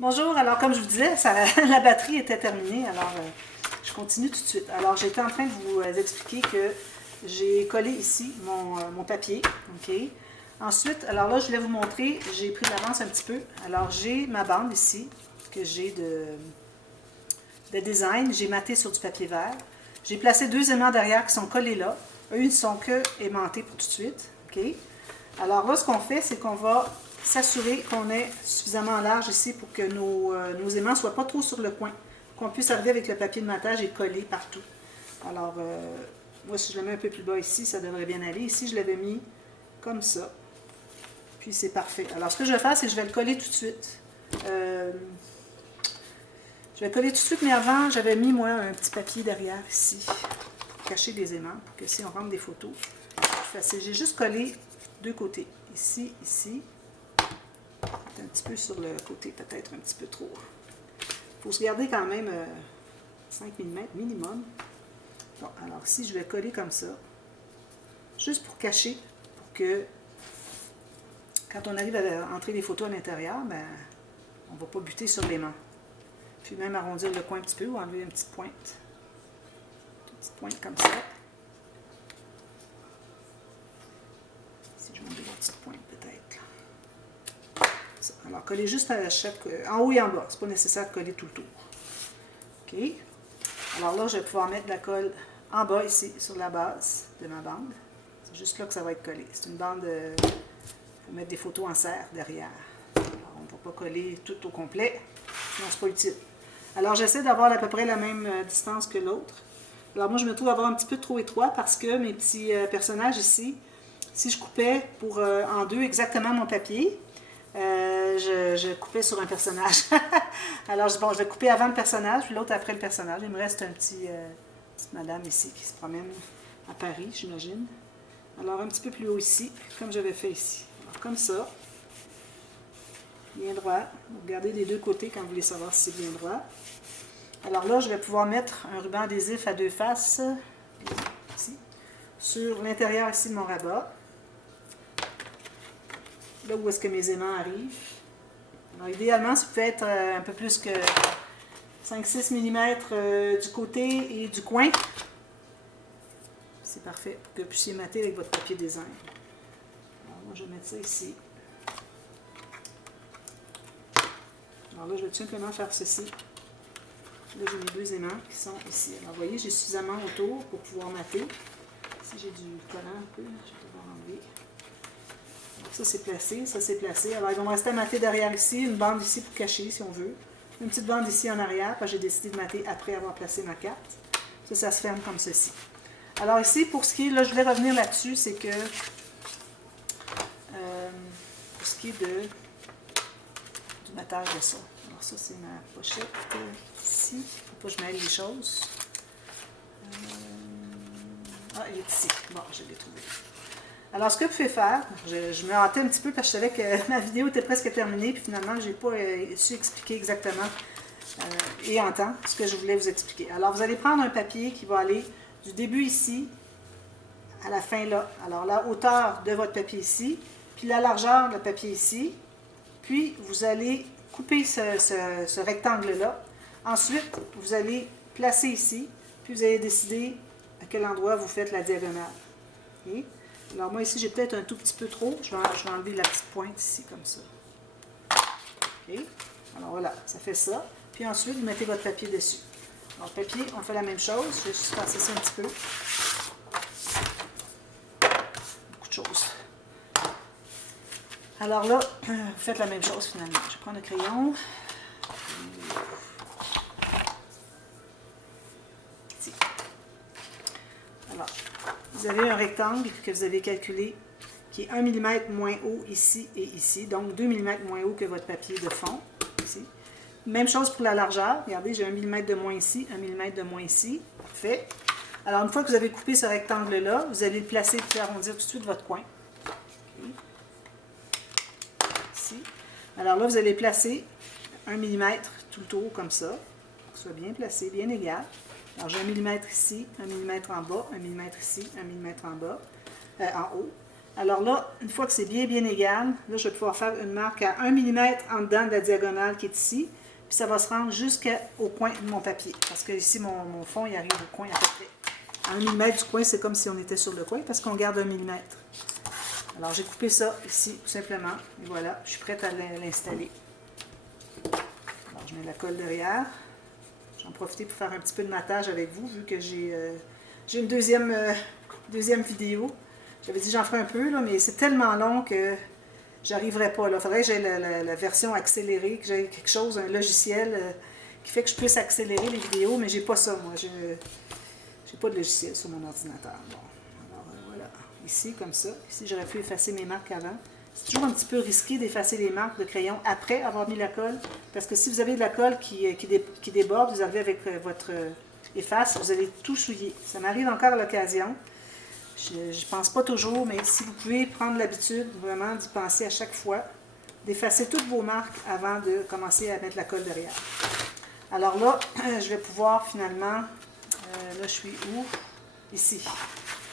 Bonjour, alors comme je vous disais, la batterie était terminée, alors je continue tout de suite. Alors j'étais en train de vous expliquer que j'ai collé ici mon papier, ok. Ensuite, alors là je voulais vous montrer, j'ai pris de l'avance un petit peu. Alors j'ai ma bande ici, que j'ai de design, j'ai matté sur du papier vert. J'ai placé deux aimants derrière qui sont collés là. Eux, ils ne sont que aimantés pour tout de suite, ok. Alors là, ce qu'on fait, c'est qu'on va s'assurer qu'on est suffisamment large ici pour que nos aimants ne soient pas trop sur le coin, qu'on puisse arriver avec le papier de mattage et coller partout. Alors, moi, si je le mets un peu plus bas ici, ça devrait bien aller. Ici, je l'avais mis comme ça. Puis, c'est parfait. Alors, ce que je vais faire, c'est que je vais le coller tout de suite. Je vais coller tout de suite, mais avant, j'avais mis, moi, un petit papier derrière ici, pour cacher les aimants, pour que si on rentre des photos, c'est facile. J'ai juste collé deux côtés. Ici, ici. Un petit peu sur le côté, peut-être un petit peu trop. Il faut se garder quand même 5 mm minimum. Bon, alors ici, je vais coller comme ça. Juste pour cacher, pour que quand on arrive à entrer les photos à l'intérieur, ben, on ne va pas buter sur l'aimant. Puis même arrondir le coin un petit peu ou enlever une petite pointe. Une petite pointe comme ça. Si je m'enlève la petite pointe peut-être. Alors, coller juste à chaque, en haut et en bas. Ce n'est pas nécessaire de coller tout le tour. OK. Alors là, je vais pouvoir mettre de la colle en bas ici, sur la base de ma bande. C'est juste là que ça va être collé. C'est une bande pour mettre des photos en serre derrière. Alors, on ne va pas coller tout au complet, sinon c'est pas utile. Alors, j'essaie d'avoir à peu près la même distance que l'autre. Alors, moi, je me trouve à avoir un petit peu trop étroit parce que mes petits personnages ici, si je coupais en deux exactement mon papier, je coupais sur un personnage. Alors, bon, je vais couper avant le personnage, puis l'autre après le personnage. Il me reste une petite madame ici qui se promène à Paris, j'imagine. Alors, un petit peu plus haut ici, comme j'avais fait ici. Alors, comme ça. Bien droit. Vous regardez des deux côtés quand vous voulez savoir si c'est bien droit. Alors là, je vais pouvoir mettre un ruban adhésif à deux faces, ici, sur l'intérieur ici de mon rabat. Là où est-ce que mes aimants arrivent. Alors, idéalement, ça peut être un peu plus que 5-6 mm du côté et du coin. C'est parfait pour que vous puissiez mater avec votre papier design. Alors, moi, je vais mettre ça ici. Alors là, je vais tout simplement faire ceci. Là, j'ai mes deux aimants qui sont ici. Alors, vous voyez, j'ai suffisamment autour pour pouvoir mater. Ici, j'ai du collant un peu. Je vais devoir enlever. Donc, ça, c'est placé. Ça, c'est placé. Alors, il va me rester à mater derrière ici. Une bande ici pour cacher, si on veut. Une petite bande ici en arrière, parce que j'ai décidé de mater après avoir placé ma carte. Ça, ça se ferme comme ceci. Alors, ici, pour ce qui est... Là, je voulais revenir là-dessus, c'est que... pour ce qui est du matage de ça. Alors, ça, c'est ma pochette ici. Il ne faut pas que je mêle les choses. Ah, il est ici. Bon, je l'ai trouvé. Alors, ce que vous pouvez faire, je me hâtais un petit peu parce que je savais que ma vidéo était presque terminée, puis finalement, je n'ai pas su expliquer exactement et en temps ce que je voulais vous expliquer. Alors, vous allez prendre un papier qui va aller du début ici à la fin là. Alors, la hauteur de votre papier ici, puis la largeur de le papier ici, puis vous allez couper ce rectangle-là. Ensuite, vous allez placer ici, puis vous allez décider à quel endroit vous faites la diagonale. Okay? Alors moi ici, j'ai peut-être un tout petit peu trop. Je vais enlever la petite pointe ici, comme ça. OK? Alors voilà, ça fait ça. Puis ensuite, vous mettez votre papier dessus. Alors le papier, on fait la même chose. Je vais juste passer ça un petit peu. Beaucoup de choses. Alors là, vous faites la même chose finalement. Je vais prendre le crayon. Ici. Alors, vous avez un rectangle que vous avez calculé qui est 1 mm moins haut ici et ici, donc 2 mm moins haut que votre papier de fond, ici. Même chose pour la largeur, regardez, j'ai 1 mm de moins ici, 1 mm de moins ici, parfait. Alors, une fois que vous avez coupé ce rectangle-là, vous allez le placer et puis arrondir tout de suite votre coin. Okay. Ici. Alors là, vous allez placer 1 mm tout le tour comme ça, pour que ce soit bien placé, bien égal. Alors, j'ai 1 mm ici, 1 mm en bas, 1 mm ici, 1 mm en bas, en haut. Alors là, une fois que c'est bien égal, là, je vais pouvoir faire une marque à 1 mm en dedans de la diagonale qui est ici. Puis ça va se rendre jusqu'au coin de mon papier. Parce que ici, mon fond, il arrive au coin à peu près. À 1 mm du coin, c'est comme si on était sur le coin parce qu'on garde 1 mm. Alors, j'ai coupé ça ici, tout simplement. Et voilà, je suis prête à l'installer. Alors, je mets la colle derrière. J'en profite pour faire un petit peu de matage avec vous, vu que j'ai une deuxième vidéo. J'avais dit que j'en ferais un peu, là, mais c'est tellement long que j'arriverai pas. Il faudrait que j'aie la version accélérée, que j'aie quelque chose, un logiciel qui fait que je puisse accélérer les vidéos, mais j'ai pas ça, moi. J'ai pas de logiciel sur mon ordinateur. Bon, alors voilà. Ici, comme ça. Ici, j'aurais pu effacer mes marques avant. C'est toujours un petit peu risqué d'effacer les marques de crayon après avoir mis la colle, parce que si vous avez de la colle qui déborde, vous avez avec votre efface, vous allez tout souiller. Ça m'arrive encore à l'occasion. Je ne pense pas toujours, mais si vous pouvez prendre l'habitude vraiment d'y penser à chaque fois, d'effacer toutes vos marques avant de commencer à mettre la colle derrière. Alors là, je vais pouvoir finalement, là je suis où? Ici.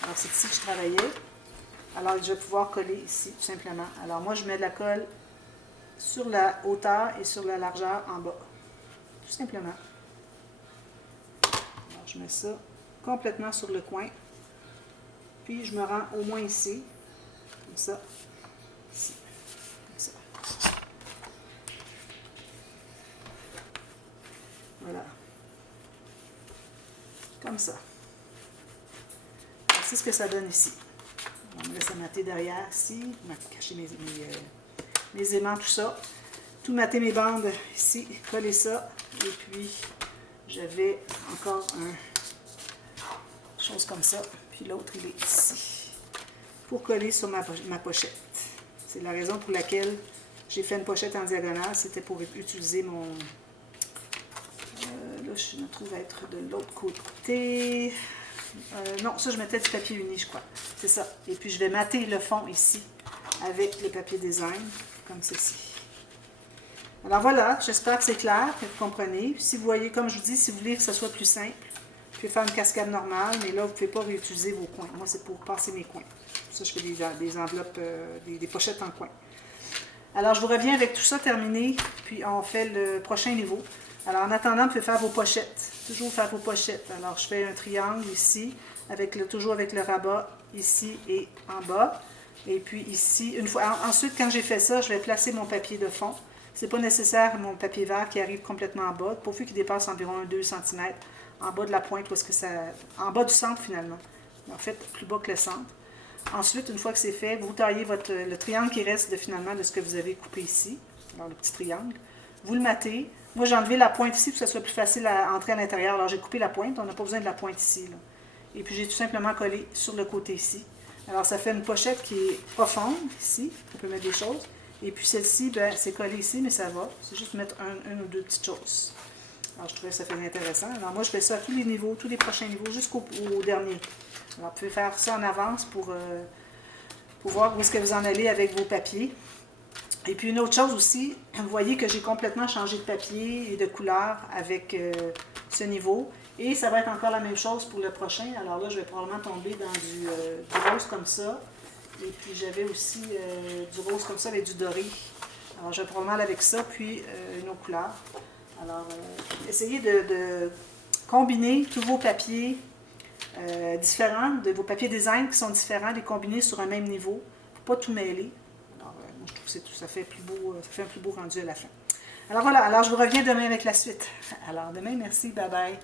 Alors c'est ici que je travaillais. Alors je vais pouvoir coller ici, tout simplement. Alors moi je mets de la colle sur la hauteur et sur la largeur en bas. Tout simplement. Alors je mets ça complètement sur le coin. Puis je me rends au moins ici, comme ça, ici, comme ça. Voilà. Comme ça. C'est ce que ça donne ici. On me laisse mater derrière ici, cacher mes aimants, tout ça. Tout mater mes bandes ici, coller ça. Et puis, j'avais encore chose comme ça. Puis l'autre, il est ici. Pour coller sur ma pochette. C'est la raison pour laquelle j'ai fait une pochette en diagonale. C'était pour utiliser mon... là, je me trouve être de l'autre côté. Non, ça, je mettais du papier uni, je crois. C'est ça. Et puis, je vais mater le fond ici avec le papier design, comme ceci. Alors voilà, j'espère que c'est clair, que vous comprenez. Si vous voyez, comme je vous dis, si vous voulez que ce soit plus simple, vous pouvez faire une cascade normale, mais là, vous ne pouvez pas réutiliser vos coins. Moi, c'est pour passer mes coins. Pour ça, je fais des enveloppes, des pochettes en coin. Alors, je vous reviens avec tout ça terminé, puis on fait le prochain niveau. Alors, en attendant, vous pouvez faire vos pochettes. Toujours faire vos pochettes. Alors, je fais un triangle ici, toujours avec le rabat, ici et en bas. Et puis ici, ensuite, quand j'ai fait ça, je vais placer mon papier de fond. Ce n'est pas nécessaire, mon papier vert qui arrive complètement en bas, pourvu qu'il dépasse environ 2 cm en bas de la pointe, parce que en bas du centre finalement. En fait, plus bas que le centre. Ensuite, une fois que c'est fait, vous taillez le triangle qui reste finalement de ce que vous avez coupé ici. Alors, le petit triangle. Vous le matez. Moi, j'ai enlevé la pointe ici pour que ce soit plus facile à entrer à l'intérieur. Alors, j'ai coupé la pointe. On n'a pas besoin de la pointe ici, là. Et puis, j'ai tout simplement collé sur le côté ici. Alors, ça fait une pochette qui est profonde, ici. On peut mettre des choses. Et puis, celle-ci, ben, c'est collé ici, mais ça va. C'est juste mettre une ou deux petites choses. Alors, je trouvais que ça fait intéressant. Alors, moi, je fais ça à tous les niveaux, tous les prochains niveaux, jusqu'au dernier. Alors, vous pouvez faire ça en avance pour voir où est-ce que vous en allez avec vos papiers. Et puis, une autre chose aussi, vous voyez que j'ai complètement changé de papier et de couleur avec ce niveau. Et ça va être encore la même chose pour le prochain. Alors là, je vais probablement tomber dans du rose comme ça. Et puis, j'avais aussi du rose comme ça avec du doré. Alors, je vais probablement aller avec ça, puis une autre couleur. Alors, essayez de combiner tous vos papiers différents, de vos papiers design qui sont différents, les combiner sur un même niveau, pour ne pas tout mêler. Alors, moi, je trouve que ça fait un plus beau rendu à la fin. Alors voilà, alors je vous reviens demain avec la suite. Alors, demain, merci, bye bye.